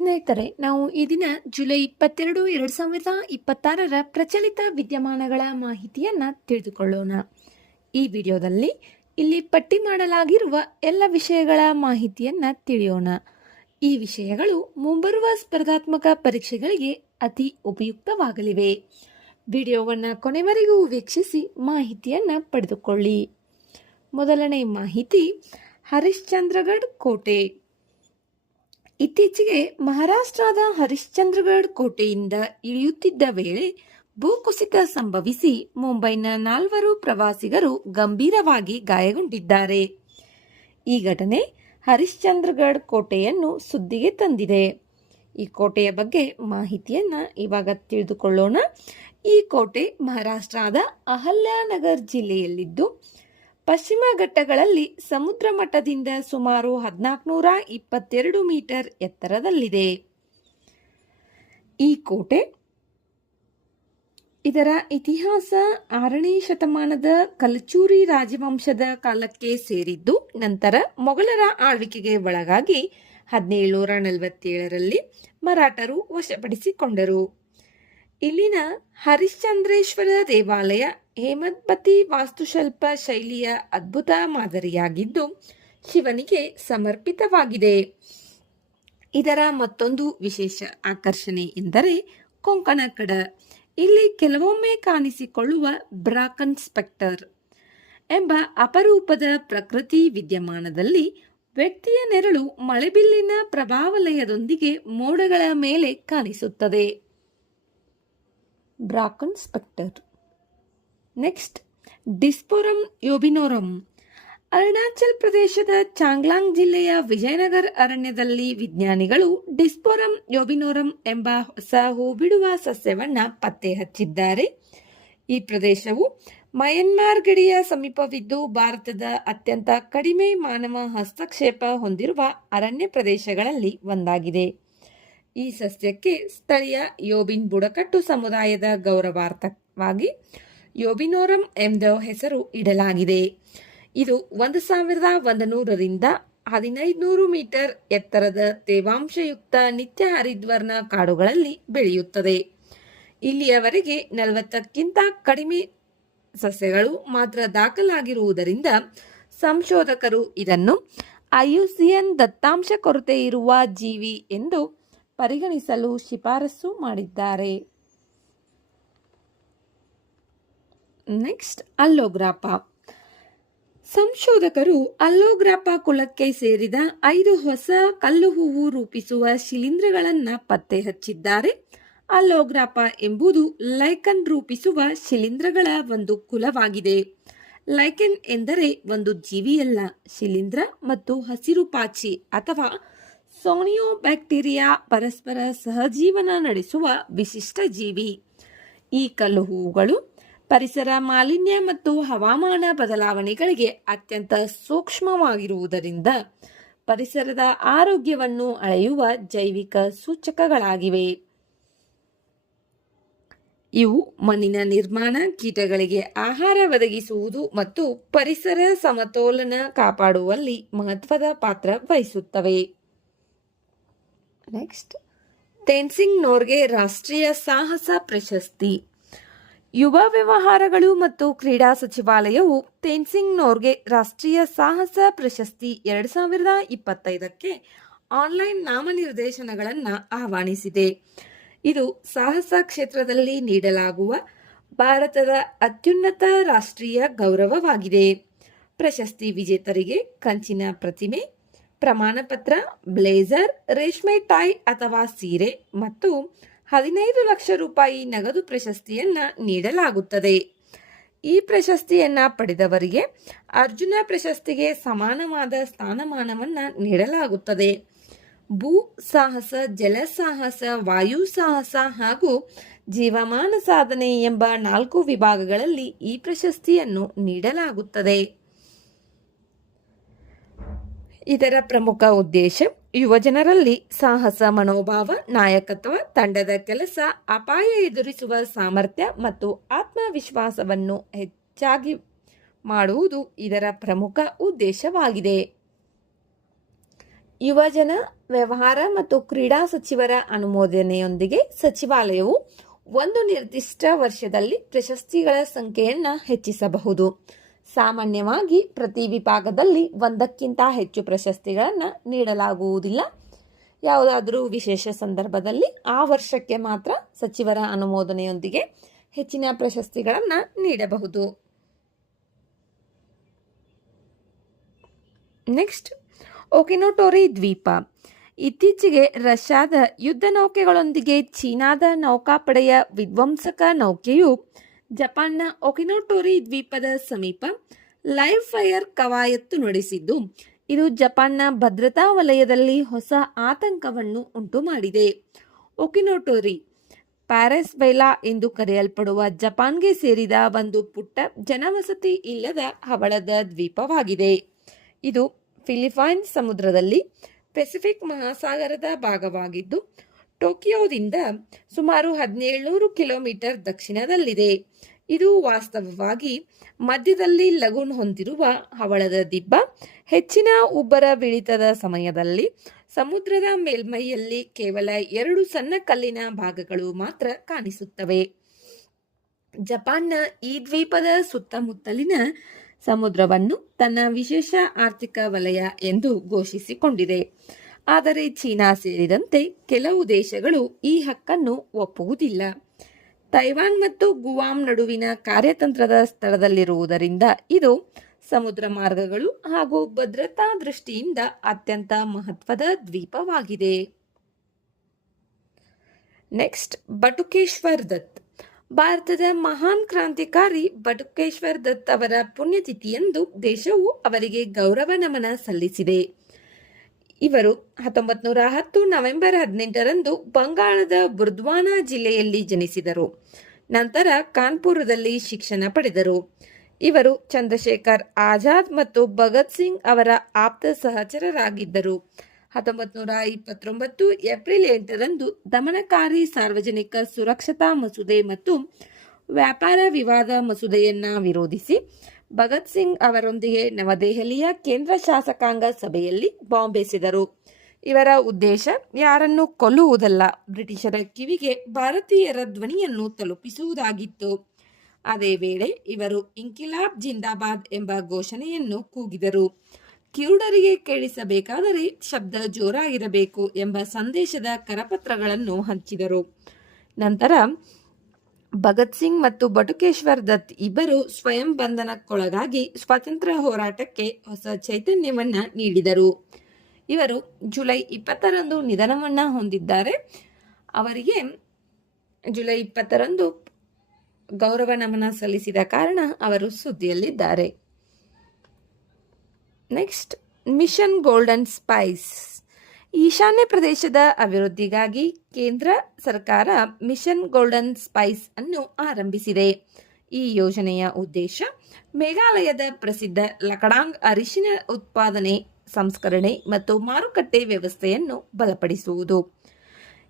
ಸ್ನೇಹಿತರೆ, ನಾವು ಈ ದಿನ ಜುಲೈ 22, 2026 ಪ್ರಚಲಿತ ವಿದ್ಯಮಾನಗಳ ಮಾಹಿತಿಯನ್ನು ತಿಳಿದುಕೊಳ್ಳೋಣ. ಈ ವಿಡಿಯೋದಲ್ಲಿ ಇಲ್ಲಿ ಪಟ್ಟಿ ಮಾಡಲಾಗಿರುವ ಎಲ್ಲ ವಿಷಯಗಳ ಮಾಹಿತಿಯನ್ನು ತಿಳಿಯೋಣ. ಈ ವಿಷಯಗಳು ಮುಂಬರುವ ಸ್ಪರ್ಧಾತ್ಮಕ ಪರೀಕ್ಷೆಗಳಿಗೆ ಅತಿ ಉಪಯುಕ್ತವಾಗಲಿವೆ. ವಿಡಿಯೋವನ್ನು ಕೊನೆವರೆಗೂ ವೀಕ್ಷಿಸಿ ಮಾಹಿತಿಯನ್ನು ಪಡೆದುಕೊಳ್ಳಿ. ಮೊದಲನೇ ಮಾಹಿತಿ, ಹರಿಶ್ಚಂದ್ರಗಢ ಕೋಟೆ. ಇತ್ತೀಚೆಗೆ ಮಹಾರಾಷ್ಟ್ರದ ಹರಿಶ್ಚಂದ್ರಗಢ ಕೋಟೆಯಿಂದ ಇಳಿಯುತ್ತಿದ್ದ ವೇಳೆ ಭೂಕುಸಿತ ಸಂಭವಿಸಿ ಮುಂಬೈನ 4 ಪ್ರವಾಸಿಗರು ಗಂಭೀರವಾಗಿ ಗಾಯಗೊಂಡಿದ್ದಾರೆ. ಈ ಘಟನೆ ಹರಿಶ್ಚಂದ್ರಗಢ ಕೋಟೆಯನ್ನು ಸುದ್ದಿಗೆ ತಂದಿದೆ. ಈ ಕೋಟೆಯ ಬಗ್ಗೆ ಮಾಹಿತಿಯನ್ನು ಇವಾಗ ತಿಳಿದುಕೊಳ್ಳೋಣ. ಈ ಕೋಟೆ ಮಹಾರಾಷ್ಟ್ರದ ಅಹಲ್ಯಾನಗರ್ ಜಿಲ್ಲೆಯಲ್ಲಿದ್ದು ಪಶ್ಚಿಮ ಘಟ್ಟಗಳಲ್ಲಿ ಸಮುದ್ರ ಮಟ್ಟದಿಂದ ಸುಮಾರು 1422 ಮೀಟರ್ ಎತ್ತರದಲ್ಲಿದೆ. ಈ ಕೋಟೆ ಇದರ ಇತಿಹಾಸ 6ನೇ ಶತಮಾನದ ಕಲಚೂರಿ ರಾಜವಂಶದ ಕಾಲಕ್ಕೆ ಸೇರಿದ್ದು, ನಂತರ ಮೊಘಲರ ಆಳ್ವಿಕೆಗೆ ಒಳಗಾಗಿ 1747ರಲ್ಲಿ ಮರಾಠರು ವಶಪಡಿಸಿಕೊಂಡರು. ಇಲ್ಲಿನ ಹರಿಶ್ಚಂದ್ರೇಶ್ವರ ದೇವಾಲಯ ಹೇಮದ್ಪತಿ ವಾಸ್ತುಶಿಲ್ಪ ಶೈಲಿಯ ಅದ್ಭುತ ಮಾದರಿಯಾಗಿದ್ದು ಶಿವನಿಗೆ ಸಮರ್ಪಿತವಾಗಿದೆ. ಇದರ ಮತ್ತೊಂದು ವಿಶೇಷ ಆಕರ್ಷಣೆ ಎಂದರೆ ಕೊಂಕಣ ಕಡ. ಇಲ್ಲಿ ಕೆಲವೊಮ್ಮೆ ಕಾಣಿಸಿಕೊಳ್ಳುವ ಬ್ರಾಕನ್ ಸ್ಪೆಕ್ಟರ್ ಎಂಬ ಅಪರೂಪದ ಪ್ರಕೃತಿ ವಿದ್ಯಮಾನದಲ್ಲಿ ವ್ಯಕ್ತಿಯ ನೆರಳು ಮಳೆಬಿಲ್ಲಿನ ಪ್ರಭಾವಲಯದೊಂದಿಗೆ ಮೋಡಗಳ ಮೇಲೆ ಕಾಣಿಸುತ್ತದೆ. ಬ್ರಾಕನ್ ಸ್ಪೆಕ್ಟರ್. ನೆಕ್ಸ್ಟ್, ಡಿಸ್ಪೋರಮ್ ಯೋಬಿನೋರಮ್. ಅರುಣಾಚಲ್ ಪ್ರದೇಶದ ಚಾಂಗ್ಲಾಂಗ್ ಜಿಲ್ಲೆಯ ವಿಜಯನಗರ ಅರಣ್ಯದಲ್ಲಿ ವಿಜ್ಞಾನಿಗಳು ಡಿಸ್ಪೋರಮ್ ಯೋಬಿನೋರಮ್ ಎಂಬ ಹೊಸ ಹೂ ಬಿಡುವ ಸಸ್ಯವನ್ನು ಪತ್ತೆ ಹಚ್ಚಿದ್ದಾರೆ. ಈ ಪ್ರದೇಶವು ಮಯನ್ಮಾರ್ ಗಡಿಯ ಸಮೀಪವಿದ್ದು ಭಾರತದ ಅತ್ಯಂತ ಕಡಿಮೆ ಮಾನವ ಹಸ್ತಕ್ಷೇಪ ಹೊಂದಿರುವ ಅರಣ್ಯ ಪ್ರದೇಶಗಳಲ್ಲಿ ಒಂದಾಗಿದೆ. ಈ ಸಸ್ಯಕ್ಕೆ ಸ್ಥಳೀಯ ಯೋಬಿನ್ ಬುಡಕಟ್ಟು ಸಮುದಾಯದ ಗೌರವಾರ್ಥವಾಗಿ ಯೋಬಿನೋರಮ್ ಎಂಬ ಹೆಸರು ಇಡಲಾಗಿದೆ. ಇದು 1100ರಿಂದ 1500 ಮೀಟರ್ ಎತ್ತರದ ತೇವಾಂಶಯುಕ್ತ ನಿತ್ಯ ಹರಿದ್ವರ್ಣ ಕಾಡುಗಳಲ್ಲಿ ಬೆಳೆಯುತ್ತದೆ. ಇಲ್ಲಿಯವರೆಗೆ 40ಕ್ಕಿಂತ ಕಡಿಮೆ ಸಸ್ಯಗಳು ಮಾತ್ರ ದಾಖಲಾಗಿರುವುದರಿಂದ ಸಂಶೋಧಕರು ಇದನ್ನು ಐಯುಸಿಎನ್ ದತ್ತಾಂಶ ಕೊರತೆ ಇರುವ ಜೀವಿ ಎಂದು ಪರಿಗಣಿಸಲು ಶಿಫಾರಸು ಮಾಡಿದ್ದಾರೆ. ನೆಕ್ಸ್ಟ್, ಅಲ್ಲೋಗ್ರಾಪ. ಸಂಶೋಧಕರು ಅಲ್ಲೋಗ್ರಾಪ ಕುಲಕ್ಕೆ ಸೇರಿದ 5 ಹೊಸ ಕಲ್ಲು ಹೂವು ರೂಪಿಸುವ ಶಿಲೀಂಧ್ರಗಳನ್ನು ಪತ್ತೆ ಹಚ್ಚಿದ್ದಾರೆ. ಅಲ್ಲೋಗ್ರಾಪ ಎಂಬುದು ಲೈಕನ್ ರೂಪಿಸುವ ಶಿಲೀಂಧ್ರಗಳ ಒಂದು ಕುಲವಾಗಿದೆ. ಲೈಕೆನ್ ಎಂದರೆ ಒಂದು ಜೀವಿಯಲ್ಲ, ಶಿಲೀಂಧ್ರ ಮತ್ತು ಹಸಿರು ಪಾಚಿ ಅಥವಾ ಸೋನಿಯೋಬ್ಯಾಕ್ಟೀರಿಯಾ ಪರಸ್ಪರ ಸಹಜೀವನ ನಡೆಸುವ ವಿಶಿಷ್ಟ ಜೀವಿ. ಈ ಕಲ್ಲು ಹೂವುಗಳು ಪರಿಸರ ಮಾಲಿನ್ಯ ಮತ್ತು ಹವಾಮಾನ ಬದಲಾವಣೆಗಳಿಗೆ ಅತ್ಯಂತ ಸೂಕ್ಷ್ಮವಾಗಿರುವುದರಿಂದ ಪರಿಸರದ ಆರೋಗ್ಯವನ್ನು ಅಳೆಯುವ ಜೈವಿಕ ಸೂಚಕಗಳಾಗಿವೆ. ಇವು ಮಣ್ಣಿನ ನಿರ್ಮಾಣ, ಕೀಟಗಳಿಗೆ ಆಹಾರ ಒದಗಿಸುವುದು ಮತ್ತು ಪರಿಸರ ಸಮತೋಲನ ಕಾಪಾಡುವಲ್ಲಿ ಮಹತ್ವದ ಪಾತ್ರ ವಹಿಸುತ್ತವೆ. ನೆಕ್ಸ್ಟ್, ತೇನ್ಸಿಂಗ್ ನೋರ್ಗೆ ರಾಷ್ಟ್ರೀಯ ಸಾಹಸ ಪ್ರಶಸ್ತಿ. ಯುವ ವ್ಯವಹಾರಗಳು ಮತ್ತು ಕ್ರೀಡಾ ಸಚಿವಾಲಯವು ತೇನ್ಸಿಂಗ್ ನೋರ್ಗೆ ರಾಷ್ಟ್ರೀಯ ಸಾಹಸ ಪ್ರಶಸ್ತಿ 2025ಕ್ಕೆ ಆನ್ಲೈನ್ ನಾಮನಿರ್ದೇಶನಗಳನ್ನು ಆಹ್ವಾನಿಸಿದೆ. ಇದು ಸಾಹಸ ಕ್ಷೇತ್ರದಲ್ಲಿ ನೀಡಲಾಗುವ ಭಾರತದ ಅತ್ಯುನ್ನತ ರಾಷ್ಟ್ರೀಯ ಗೌರವವಾಗಿದೆ. ಪ್ರಶಸ್ತಿ ವಿಜೇತರಿಗೆ ಕಂಚಿನ ಪ್ರತಿಮೆ, ಪ್ರಮಾಣಪತ್ರ, ಬ್ಲೇಸರ್, ರೇಷ್ಮೆ ಟೈ ಅಥವಾ ಸೀರೆ ಮತ್ತು 15 ಲಕ್ಷ ರೂಪಾಯಿ ನಗದು ಪ್ರಶಸ್ತಿಯನ್ನು ನೀಡಲಾಗುತ್ತದೆ. ಈ ಪ್ರಶಸ್ತಿಯನ್ನು ಪಡೆದವರಿಗೆ ಅರ್ಜುನ ಪ್ರಶಸ್ತಿಗೆ ಸಮಾನವಾದ ಸ್ಥಾನಮಾನವನ್ನು ನೀಡಲಾಗುತ್ತದೆ. ಭೂ ಸಾಹಸ, ಜಲ ಸಾಹಸ, ವಾಯು ಸಾಹಸ ಹಾಗೂ ಜೀವಮಾನ ಸಾಧನೆ ಎಂಬ 4 ವಿಭಾಗಗಳಲ್ಲಿ ಈ ಪ್ರಶಸ್ತಿಯನ್ನು ನೀಡಲಾಗುತ್ತದೆ. ಇದರ ಪ್ರಮುಖ ಉದ್ದೇಶ ಯುವಜನರಲ್ಲಿ ಸಾಹಸ ಮನೋಭಾವ, ನಾಯಕತ್ವ, ತಂಡದ ಕೆಲಸ, ಅಪಾಯ ಎದುರಿಸುವ ಸಾಮರ್ಥ್ಯ ಮತ್ತು ಆತ್ಮವಿಶ್ವಾಸವನ್ನು ಹೆಚ್ಚಾಗಿ ಮಾಡುವುದು ಇದರ ಪ್ರಮುಖ ಉದ್ದೇಶವಾಗಿದೆ. ಯುವಜನ ವ್ಯವಹಾರ ಮತ್ತು ಕ್ರೀಡಾ ಸಚಿವರ ಅನುಮೋದನೆಯೊಂದಿಗೆ ಸಚಿವಾಲಯವು ಒಂದು ನಿರ್ದಿಷ್ಟ ವರ್ಷದಲ್ಲಿ ಪ್ರಶಸ್ತಿಗಳ ಸಂಖ್ಯೆಯನ್ನು ಹೆಚ್ಚಿಸಬಹುದು. ಸಾಮಾನ್ಯವಾಗಿ ಪ್ರತಿ ವಿಭಾಗದಲ್ಲಿ ಒಂದಕ್ಕಿಂತ ಹೆಚ್ಚು ಪ್ರಶಸ್ತಿಗಳನ್ನು ನೀಡಲಾಗುವುದಿಲ್ಲ. ಯಾವುದಾದರೂ ವಿಶೇಷ ಸಂದರ್ಭದಲ್ಲಿ ಆ ವರ್ಷಕ್ಕೆ ಮಾತ್ರ ಸಚಿವರ ಅನುಮೋದನೆಯೊಂದಿಗೆ ಹೆಚ್ಚಿನ ಪ್ರಶಸ್ತಿಗಳನ್ನು ನೀಡಬಹುದು. ನೆಕ್ಸ್ಟ್, ಒಕಿನೋಟೋರಿ ದ್ವೀಪ. ಇತ್ತೀಚೆಗೆ ರಷ್ಯಾದ ಯುದ್ಧ ನೌಕೆಗಳೊಂದಿಗೆ ಚೀನಾದ ನೌಕಾಪಡೆಯ ವಿಧ್ವಂಸಕ ನೌಕೆಯು ಜಪಾನ್ನ ಒಕಿನೋಟೋರಿ ದ್ವೀಪದ ಸಮೀಪ ಲೈವ್ ಫೈರ್ ಕವಾಯತ್ತು ನಡೆಸಿದ್ದು, ಇದು ಜಪಾನ್ನ ಭದ್ರತಾ ವಲಯದಲ್ಲಿ ಹೊಸ ಆತಂಕವನ್ನು ಉಂಟುಮಾಡಿದೆ. ಒಕಿನೋಟೋರಿ ಪ್ಯಾರೆಸ್ಬೈಲಾ ಎಂದು ಕರೆಯಲ್ಪಡುವ ಜಪಾನ್ಗೆ ಸೇರಿದ ಒಂದು ಪುಟ್ಟ ಜನವಸತಿ ಇಲ್ಲದ ಹವಳದ ದ್ವೀಪವಾಗಿದೆ. ಇದು ಫಿಲಿಪೈನ್ಸ್ ಸಮುದ್ರದಲ್ಲಿ ಪೆಸಿಫಿಕ್ ಮಹಾಸಾಗರದ ಭಾಗವಾಗಿದ್ದು, ಟೋಕಿಯೋದಿಂದ ಸುಮಾರು 1700 ಕಿಲೋಮೀಟರ್ ದಕ್ಷಿಣದಲ್ಲಿದೆ. ಇದು ವಾಸ್ತವವಾಗಿ ಮಧ್ಯದಲ್ಲಿ ಲಗೂನ್ ಹೊಂದಿರುವ ಹವಳದ ದಿಬ್ಬ. ಹೆಚ್ಚಿನ ಉಬ್ಬರವಿಳಿತದ ಸಮಯದಲ್ಲಿ ಸಮುದ್ರದ ಮೇಲ್ಮೈಯಲ್ಲಿ ಕೇವಲ 2 ಸಣ್ಣ ಕಲ್ಲಿನ ಭಾಗಗಳು ಮಾತ್ರ ಕಾಣಿಸುತ್ತವೆ. ಜಪಾನ್ನ ಈ ದ್ವೀಪದ ಸುತ್ತಮುತ್ತಲಿನ ಸಮುದ್ರವನ್ನು ತನ್ನ ವಿಶೇಷ ಆರ್ಥಿಕ ವಲಯ ಎಂದು ಘೋಷಿಸಿಕೊಂಡಿದೆ. ಆದರೆ ಚೀನಾ ಸೇರಿದಂತೆ ಕೆಲವು ದೇಶಗಳು ಈ ಹಕ್ಕನ್ನು ಒಪ್ಪುವುದಿಲ್ಲ. ತೈವಾನ್ ಮತ್ತು ಗುವಾಮ್ ನಡುವಿನ ಕಾರ್ಯತಂತ್ರದ ಸ್ಥಳದಲ್ಲಿರುವುದರಿಂದ ಇದು ಸಮುದ್ರ ಮಾರ್ಗಗಳು ಹಾಗೂ ಭದ್ರತಾ ದೃಷ್ಟಿಯಿಂದ ಅತ್ಯಂತ ಮಹತ್ವದ ದ್ವೀಪವಾಗಿದೆ. ನೆಕ್ಸ್ಟ್, ಬಟುಕೇಶ್ವರ್ ದತ್. ಭಾರತದ ಮಹಾನ್ ಕ್ರಾಂತಿಕಾರಿ ಬಟುಕೇಶ್ವರ್ ದತ್ ಅವರ ಪುಣ್ಯತಿಥಿಯಂದು ದೇಶವು ಅವರಿಗೆ ಗೌರವ ನಮನ ಸಲ್ಲಿಸಿದೆ. ಇವರು 1910 ನವೆಂಬರ್ 18ರಂದು ಬಂಗಾಳದ ಬುರ್ದ್ವಾನಾ ಜಿಲ್ಲೆಯಲ್ಲಿ ಜನಿಸಿದರು. ನಂತರ ಕಾನ್ಪುರದಲ್ಲಿ ಶಿಕ್ಷಣ ಪಡೆದರು. ಇವರು ಚಂದ್ರಶೇಖರ್ ಆಜಾದ್ ಮತ್ತು ಭಗತ್ ಸಿಂಗ್ ಅವರ ಆಪ್ತ ಸಹಚರರಾಗಿದ್ದರು. 1929 ಏಪ್ರಿಲ್ 8ರಂದು ದಮನಕಾರಿ ಸಾರ್ವಜನಿಕ ಸುರಕ್ಷತಾ ಮಸೂದೆ ಮತ್ತು ವ್ಯಾಪಾರ ವಿವಾದ ಮಸೂದೆಯನ್ನು ವಿರೋಧಿಸಿ ಭಗತ್ ಸಿಂಗ್ ಅವರೊಂದಿಗೆ ನವದೆಹಲಿಯ ಕೇಂದ್ರ ಶಾಸಕಾಂಗ ಸಭೆಯಲ್ಲಿ ಬಾಂಬ್ ಎಸೆದರು. ಇವರ ಉದ್ದೇಶ ಯಾರನ್ನು ಕೊಲ್ಲುವುದಲ್ಲ, ಬ್ರಿಟಿಷರ ಕಿವಿಗೆ ಭಾರತೀಯರ ಧ್ವನಿಯನ್ನು ತಲುಪಿಸುವುದಾಗಿತ್ತು. ಅದೇ ವೇಳೆ ಇವರು ಇಂಕಿಲಾಬ್ ಜಿಂದಾಬಾದ್ ಎಂಬ ಘೋಷಣೆಯನ್ನು ಕೂಗಿದರು. ಕಿರುಡರಿಗೆ ಕೇಳಿಸಬೇಕಾದರೆ ಶಬ್ದ ಜೋರಾಗಿರಬೇಕು ಎಂಬ ಸಂದೇಶದ ಕರಪತ್ರಗಳನ್ನು ಹಂಚಿದರು. ನಂತರ ಭಗತ್ ಸಿಂಗ್ ಮತ್ತು ಬಟುಕೇಶ್ವರ್ ದತ್ ಇಬ್ಬರು ಸ್ವಯಂ ಬಂಧನಕ್ಕೊಳಗಾಗಿ ಸ್ವಾತಂತ್ರ್ಯ ಹೋರಾಟಕ್ಕೆ ಹೊಸ ಚೈತನ್ಯವನ್ನು ನೀಡಿದರು. ಇವರು ಜುಲೈ 20ರಂದು ನಿಧನವನ್ನು ಹೊಂದಿದ್ದಾರೆ. ಅವರಿಗೆ ಜುಲೈ 20ರಂದು ಗೌರವ ನಮನ ಸಲ್ಲಿಸಿದ ಕಾರಣ ಅವರು ಸುದ್ದಿಯಲ್ಲಿದ್ದಾರೆ. Next, mission golden spice. ಈಶಾನ್ಯ ಪ್ರದೇಶದ ಅಭಿವೃದ್ಧಿಗಾಗಿ ಕೇಂದ್ರ ಸರ್ಕಾರ ಮಿಷನ್ ಗೋಲ್ಡನ್ ಸ್ಪೈಸ್ ಅನ್ನು ಆರಂಭಿಸಿದೆ. ಈ ಯೋಜನೆಯ ಉದ್ದೇಶ ಮೇಘಾಲಯದ ಪ್ರಸಿದ್ಧ ಲಕಡಾಂಗ್ ಅರಿಶಿನ ಉತ್ಪಾದನೆ, ಸಂಸ್ಕರಣೆ ಮತ್ತು ಮಾರುಕಟ್ಟೆ ವ್ಯವಸ್ಥೆಯನ್ನು ಬಲಪಡಿಸುವುದು.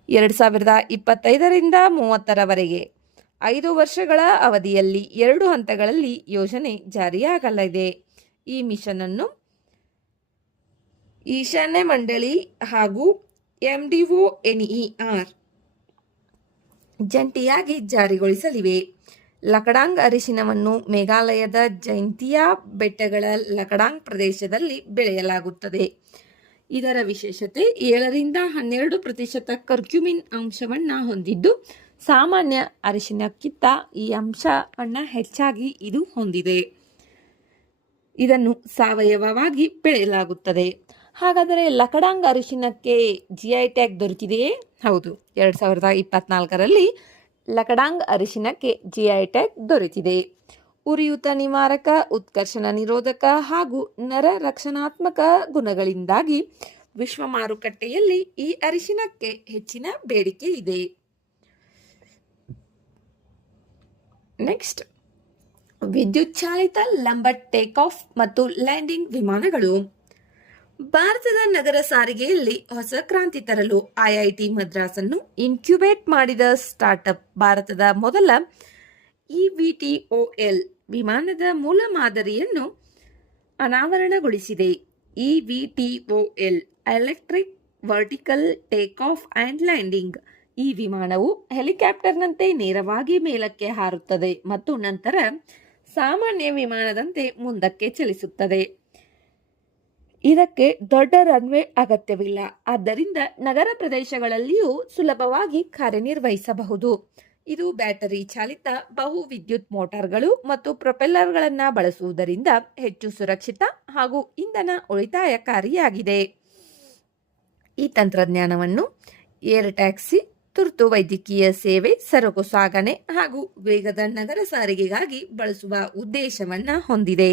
2025ರಿಂದ 30ರವರೆಗೆ 5 ವರ್ಷಗಳ ಅವಧಿಯಲ್ಲಿ 2 ಹಂತಗಳಲ್ಲಿ ಯೋಜನೆ ಜಾರಿಯಾಗಲಿದೆ. ಈ ಮಿಷನ್ ಅನ್ನು ಈಶಾನ್ಯ ಮಂಡಳಿ ಹಾಗೂ MDONER ಜಂಟಿಯಾಗಿ ಜಾರಿಗೊಳಿಸಲಿವೆ. ಲಕಡಾಂಗ್ ಅರಿಶಿನವನ್ನು ಮೇಘಾಲಯದ ಜೈಂತಿಯಾ ಬೆಟ್ಟಗಳ ಲಕಡಾಂಗ್ ಪ್ರದೇಶದಲ್ಲಿ ಬೆಳೆಯಲಾಗುತ್ತದೆ. ಇದರ ವಿಶೇಷತೆ 7ರಿಂದ 12% ಕರ್ಕ್ಯುಮಿನ್ ಅಂಶವನ್ನು ಹೊಂದಿದ್ದು, ಸಾಮಾನ್ಯ ಅರಿಶಿನಕ್ಕಿಂತ ಈ ಅಂಶವನ್ನು ಹೆಚ್ಚಾಗಿ ಇದು ಹೊಂದಿದೆ. ಇದನ್ನು ಸಾವಯವವಾಗಿ ಬೆಳೆಯಲಾಗುತ್ತದೆ. ಹಾಗಾದರೆ ಲಕಡಾಂಗ್ ಅರಿಶಿನಕ್ಕೆ GI ಟ್ಯಾಗ್ ದೊರೆತಿದೆಯೇ? ಹೌದು, 2024ರಲ್ಲಿ ಲಕಡಾಂಗ್ ಅರಿಶಿನಕ್ಕೆ GI ಟ್ಯಾಗ್ ದೊರೆತಿದೆ. ಉರಿಯೂತ ನಿವಾರಕ, ಉತ್ಕರ್ಷಣ ನಿರೋಧಕ ಹಾಗೂ ನರ ರಕ್ಷಣಾತ್ಮಕ ಗುಣಗಳಿಂದಾಗಿ ವಿಶ್ವ ಮಾರುಕಟ್ಟೆಯಲ್ಲಿ ಈ ಅರಿಶಿನಕ್ಕೆ ಹೆಚ್ಚಿನ ಬೇಡಿಕೆ ಇದೆ. ನೆಕ್ಸ್ಟ್, ವಿದ್ಯುತ್ ಚಾಲಿತ ಲಂಬ ಟೇಕ್ ಆಫ್ ಮತ್ತು ಲ್ಯಾಂಡಿಂಗ್ ವಿಮಾನಗಳು. ಭಾರತದ ನಗರ ಸಾರಿಗೆಯಲ್ಲಿ ಹೊಸ ಕ್ರಾಂತಿ ತರಲು IIT ಮದ್ರಾಸನ್ನು ಇನ್ಕ್ಯುಬೇಟ್ ಮಾಡಿದ ಸ್ಟಾರ್ಟ್ಅಪ್ ಭಾರತದ ಮೊದಲ eVTOL ವಿಮಾನದ ಮೂಲ ಮಾದರಿಯನ್ನು ಅನಾವರಣಗೊಳಿಸಿದೆ. eVTOL electric vertical take off and landing. ಈ ವಿಮಾನವು ಹೆಲಿಕಾಪ್ಟರ್ನಂತೆ ನೇರವಾಗಿ ಮೇಲಕ್ಕೆ ಹಾರುತ್ತದೆ ಮತ್ತು ನಂತರ ಸಾಮಾನ್ಯ ವಿಮಾನದಂತೆ ಮುಂದಕ್ಕೆ ಚಲಿಸುತ್ತದೆ. ಇದಕ್ಕೆ ದೊಡ್ಡ ರನ್ವೇ ಅಗತ್ಯವಿಲ್ಲ, ಆದ್ದರಿಂದ ನಗರ ಪ್ರದೇಶಗಳಲ್ಲಿಯೂ ಸುಲಭವಾಗಿ ಕಾರ್ಯನಿರ್ವಹಿಸಬಹುದು. ಇದು ಬ್ಯಾಟರಿ ಚಾಲಿತ ಬಹು ವಿದ್ಯುತ್ ಮೋಟಾರ್ಗಳು ಮತ್ತು ಪ್ರೊಪೆಲ್ಲರ್ಗಳನ್ನು ಬಳಸುವುದರಿಂದ ಹೆಚ್ಚು ಸುರಕ್ಷಿತ ಹಾಗೂ ಇಂಧನ ಉಳಿತಾಯಕಾರಿಯಾಗಿದೆ. ಈ ತಂತ್ರಜ್ಞಾನವನ್ನು ಏರ್ ಟ್ಯಾಕ್ಸಿ, ತುರ್ತು ವೈದ್ಯಕೀಯ ಸೇವೆ, ಸರಕು ಸಾಗಣೆ ಹಾಗೂ ವೇಗದ ನಗರ ಸಾರಿಗೆಗಾಗಿ ಬಳಸುವ ಉದ್ದೇಶವನ್ನು ಹೊಂದಿದೆ.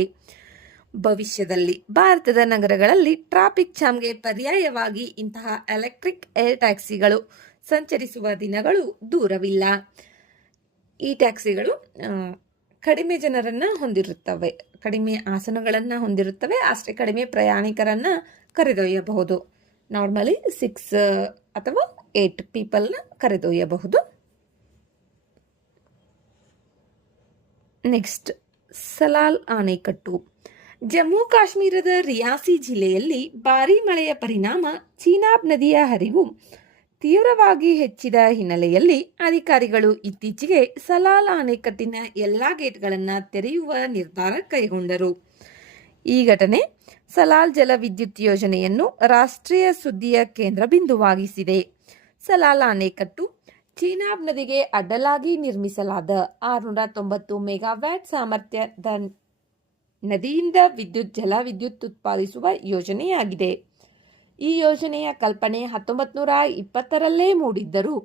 ಭವಿಷ್ಯದಲ್ಲಿ ಭಾರತದ ನಗರಗಳಲ್ಲಿ ಟ್ರಾಫಿಕ್ ಜಾಮ್ಗೆ ಪರ್ಯಾಯವಾಗಿ ಇಂತಹ ಎಲೆಕ್ಟ್ರಿಕ್ ಏರ್ ಟ್ಯಾಕ್ಸಿಗಳು ಸಂಚರಿಸುವ ದಿನಗಳು ದೂರವಿಲ್ಲ. ಈ ಟ್ಯಾಕ್ಸಿಗಳು ಕಡಿಮೆ ಜನರನ್ನು ಹೊಂದಿರುತ್ತವೆ, ಕಡಿಮೆ ಆಸನಗಳನ್ನು ಹೊಂದಿರುತ್ತವೆ, ಅಷ್ಟೇ ಕಡಿಮೆ ಪ್ರಯಾಣಿಕರನ್ನು ಕರೆದೊಯ್ಯಬಹುದು. ನಾರ್ಮಲಿ 6 ಅಥವಾ 8 ಪೀಪಲ್ನ ಕರೆದೊಯ್ಯಬಹುದು. ನೆಕ್ಸ್ಟ್, ಸಲಾಲ್ ಆಣೆಕಟ್ಟು. ಜಮ್ಮು ಕಾಶ್ಮೀರದ ರಿಯಾಸಿ ಜಿಲ್ಲೆಯಲ್ಲಿ ಭಾರೀ ಮಳೆಯ ಪರಿಣಾಮ ಚೀನಾಬ್ ನದಿಯ ಹರಿವು ತೀವ್ರವಾಗಿ ಹೆಚ್ಚಿದ ಹಿನ್ನೆಲೆಯಲ್ಲಿ ಅಧಿಕಾರಿಗಳು ಇತ್ತೀಚೆಗೆ ಸಲಾಲ್ ಆಣೆಕಟ್ಟಿನ ಎಲ್ಲ ಗೇಟ್ಗಳನ್ನು ತೆರೆಯುವ ನಿರ್ಧಾರ ಕೈಗೊಂಡರು. ಈ ಘಟನೆ ಸಲಾಲ್ ಜಲವಿದ್ಯುತ್ ಯೋಜನೆಯನ್ನು ರಾಷ್ಟ್ರೀಯ ಸುದ್ದಿಯ ಕೇಂದ್ರ ಬಿಂದುವಾಗಿಸಿದೆ. ಸಲಾಲ್ ಆಣೆಕಟ್ಟು ಚೀನಾಬ್ ನದಿಗೆ ಅಡ್ಡಲಾಗಿ ನಿರ್ಮಿಸಲಾದ 690 ಮೆಗಾವ್ಯಾಟ್ ಸಾಮರ್ಥ್ಯದ ನದಿಯಿಂದ ಜಲವಿದ್ಯುತ್ ಉತ್ಪಾದಿಸುವ ಯೋಜನೆಯಾಗಿದೆ. ಈ ಯೋಜನೆಯ ಕಲ್ಪನೆ 1920ರಲ್ಲೇ ಮೂಡಿದ್ದರೂ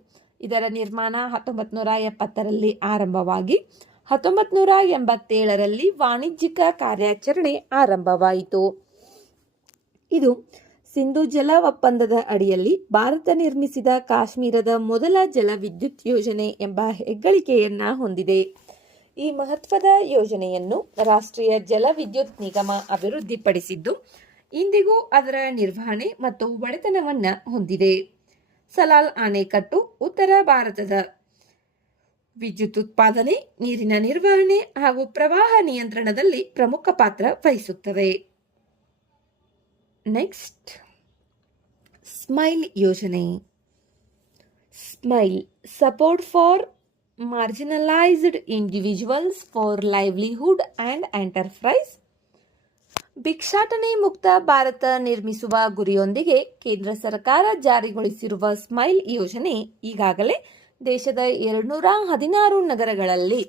ಇದರ ನಿರ್ಮಾಣ 1970ರಲ್ಲಿ ಆರಂಭವಾಗಿ 1987ರಲ್ಲಿ ವಾಣಿಜ್ಯಿಕ ಕಾರ್ಯಾಚರಣೆ ಆರಂಭವಾಯಿತು. ಇದು ಸಿಂಧು ಜಲ ಒಪ್ಪಂದದ ಅಡಿಯಲ್ಲಿ ಭಾರತ ನಿರ್ಮಿಸಿದ ಕಾಶ್ಮೀರದ ಮೊದಲ ಜಲವಿದ್ಯುತ್ ಯೋಜನೆ ಎಂಬ ಹೆಗ್ಗಳಿಕೆಯನ್ನು ಹೊಂದಿದೆ. ಈ ಮಹತ್ವದ ಯೋಜನೆಯನ್ನು ರಾಷ್ಟ್ರೀಯ ಜಲವಿದ್ಯುತ್ ನಿಗಮ ಅಭಿವೃದ್ಧಿಪಡಿಸಿದ್ದು ಇಂದಿಗೂ ಅದರ ನಿರ್ವಹಣೆ ಮತ್ತು ಒಡೆತನವನ್ನು ಹೊಂದಿದೆ. ಸಲಾಲ್ ಆಣೆಕಟ್ಟು ಉತ್ತರ ಭಾರತದ ವಿದ್ಯುತ್ ಉತ್ಪಾದನೆ, ನೀರಿನ ನಿರ್ವಹಣೆ ಹಾಗೂ ಪ್ರವಾಹ ನಿಯಂತ್ರಣದಲ್ಲಿ ಪ್ರಮುಖ ಪಾತ್ರ ವಹಿಸುತ್ತದೆ. ನೆಕ್ಸ್ಟ್, ಸ್ಮೈಲ್ ಯೋಜನೆ. Smile support for marginalised individuals for livelihood and enterprise. ಭಿಕ್ಷಾಟನೆ ಮುಕ್ತ ಭಾರತ ನಿರ್ಮಿಸುವ ಗುರಿಯೊಂದಿಗೆ ಕೇಂದ್ರ ಸರ್ಕಾರ ಜಾರಿಗೊಳಿಸಿರುವ ಸ್ಮೈಲ್ ಯೋಜನೆ ಈಗಾಗಲೇ ದೇಶದ 216 ನಗರಗಳಲ್ಲಿ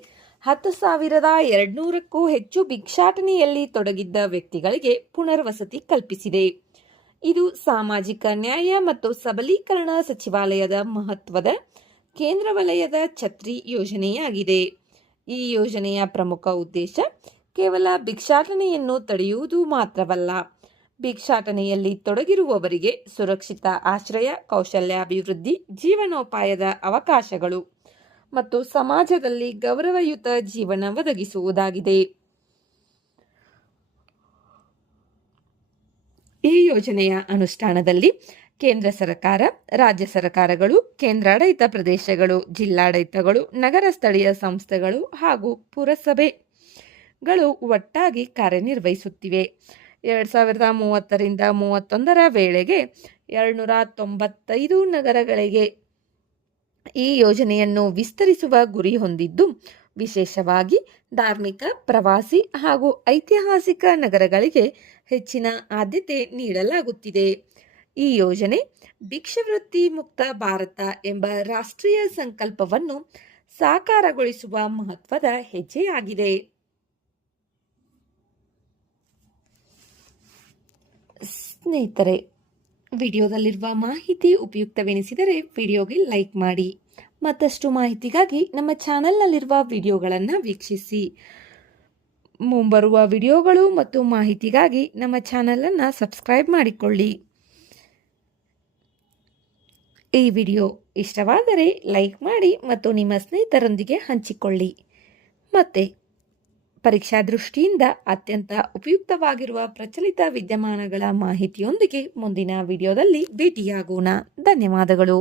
10,200ಕ್ಕೂ ಹೆಚ್ಚು ಭಿಕ್ಷಾಟನೆಯಲ್ಲಿ ತೊಡಗಿದ್ದ ವ್ಯಕ್ತಿಗಳಿಗೆ ಪುನರ್ವಸತಿ ಕಲ್ಪಿಸಿದೆ. ಇದು ಸಾಮಾಜಿಕ ನ್ಯಾಯ ಮತ್ತು ಸಬಲೀಕರಣ ಸಚಿವಾಲಯದ ಮಹತ್ವದ ಕೇಂದ್ರ ವಲಯದ ಛತ್ರಿ ಯೋಜನೆಯಾಗಿದೆ. ಈ ಯೋಜನೆಯ ಪ್ರಮುಖ ಉದ್ದೇಶ ಕೇವಲ ಭಿಕ್ಷಾಟನೆಯನ್ನು ತಡೆಯುವುದು ಮಾತ್ರವಲ್ಲ, ಭಿಕ್ಷಾಟನೆಯಲ್ಲಿ ತೊಡಗಿರುವವರಿಗೆ ಸುರಕ್ಷಿತ ಆಶ್ರಯ, ಕೌಶಲ್ಯಾಭಿವೃದ್ಧಿ, ಜೀವನೋಪಾಯದ ಅವಕಾಶಗಳು ಮತ್ತು ಸಮಾಜದಲ್ಲಿ ಗೌರವಯುತ ಜೀವನ ಒದಗಿಸುವುದಾಗಿದೆ. ಈ ಯೋಜನೆಯ ಅನುಷ್ಠಾನದಲ್ಲಿ ಕೇಂದ್ರ ಸರ್ಕಾರ, ರಾಜ್ಯ ಸರ್ಕಾರಗಳು, ಕೇಂದ್ರಾಡಳಿತ ಪ್ರದೇಶಗಳು, ಜಿಲ್ಲಾಡಳಿತಗಳು, ನಗರ ಸ್ಥಳೀಯ ಸಂಸ್ಥೆಗಳು ಹಾಗೂ ಪುರಸಭೆಗಳು ಒಟ್ಟಾಗಿ ಕಾರ್ಯನಿರ್ವಹಿಸುತ್ತಿವೆ. 2030ರಿಂದ 31ರ ವೇಳೆಗೆ 295 ನಗರಗಳಿಗೆ ಈ ಯೋಜನೆಯನ್ನು ವಿಸ್ತರಿಸುವ ಗುರಿ ಹೊಂದಿದ್ದು, ವಿಶೇಷವಾಗಿ ಧಾರ್ಮಿಕ, ಪ್ರವಾಸಿ ಹಾಗೂ ಐತಿಹಾಸಿಕ ನಗರಗಳಿಗೆ ಹೆಚ್ಚಿನ ಆದ್ಯತೆ ನೀಡಲಾಗುತ್ತಿದೆ. ಈ ಯೋಜನೆ ಭಿಕ್ಷಾವೃತ್ತಿ ಮುಕ್ತ ಭಾರತ ಎಂಬ ರಾಷ್ಟ್ರೀಯ ಸಂಕಲ್ಪವನ್ನು ಸಾಕಾರಗೊಳಿಸುವ ಮಹತ್ವದ ಹೆಜ್ಜೆಯಾಗಿದೆ. ಸ್ನೇಹಿತರೆ, ವಿಡಿಯೋದಲ್ಲಿರುವ ಮಾಹಿತಿ ಉಪಯುಕ್ತವೆನಿಸಿದರೆ ವಿಡಿಯೋಗೆ ಲೈಕ್ ಮಾಡಿ. ಮತ್ತಷ್ಟು ಮಾಹಿತಿಗಾಗಿ ನಮ್ಮ ಚಾನೆಲ್ನಲ್ಲಿರುವ ವಿಡಿಯೋಗಳನ್ನು ವೀಕ್ಷಿಸಿ. ಮುಂಬರುವ ವಿಡಿಯೋಗಳು ಮತ್ತು ಮಾಹಿತಿಗಾಗಿ ನಮ್ಮ ಚಾನಲನ್ನು ಸಬ್ಸ್ಕ್ರೈಬ್ ಮಾಡಿಕೊಳ್ಳಿ. ಈ ವಿಡಿಯೋ ಇಷ್ಟವಾದರೆ ಲೈಕ್ ಮಾಡಿ ಮತ್ತು ನಿಮ್ಮ ಸ್ನೇಹಿತರೊಂದಿಗೆ ಹಂಚಿಕೊಳ್ಳಿ. ಮತ್ತೆ ಪರೀಕ್ಷಾ ದೃಷ್ಟಿಯಿಂದ ಅತ್ಯಂತ ಉಪಯುಕ್ತವಾಗಿರುವ ಪ್ರಚಲಿತ ವಿದ್ಯಮಾನಗಳ ಮಾಹಿತಿಯೊಂದಿಗೆ ಮುಂದಿನ ವಿಡಿಯೋದಲ್ಲಿ ಭೇಟಿಯಾಗೋಣ. ಧನ್ಯವಾದಗಳು.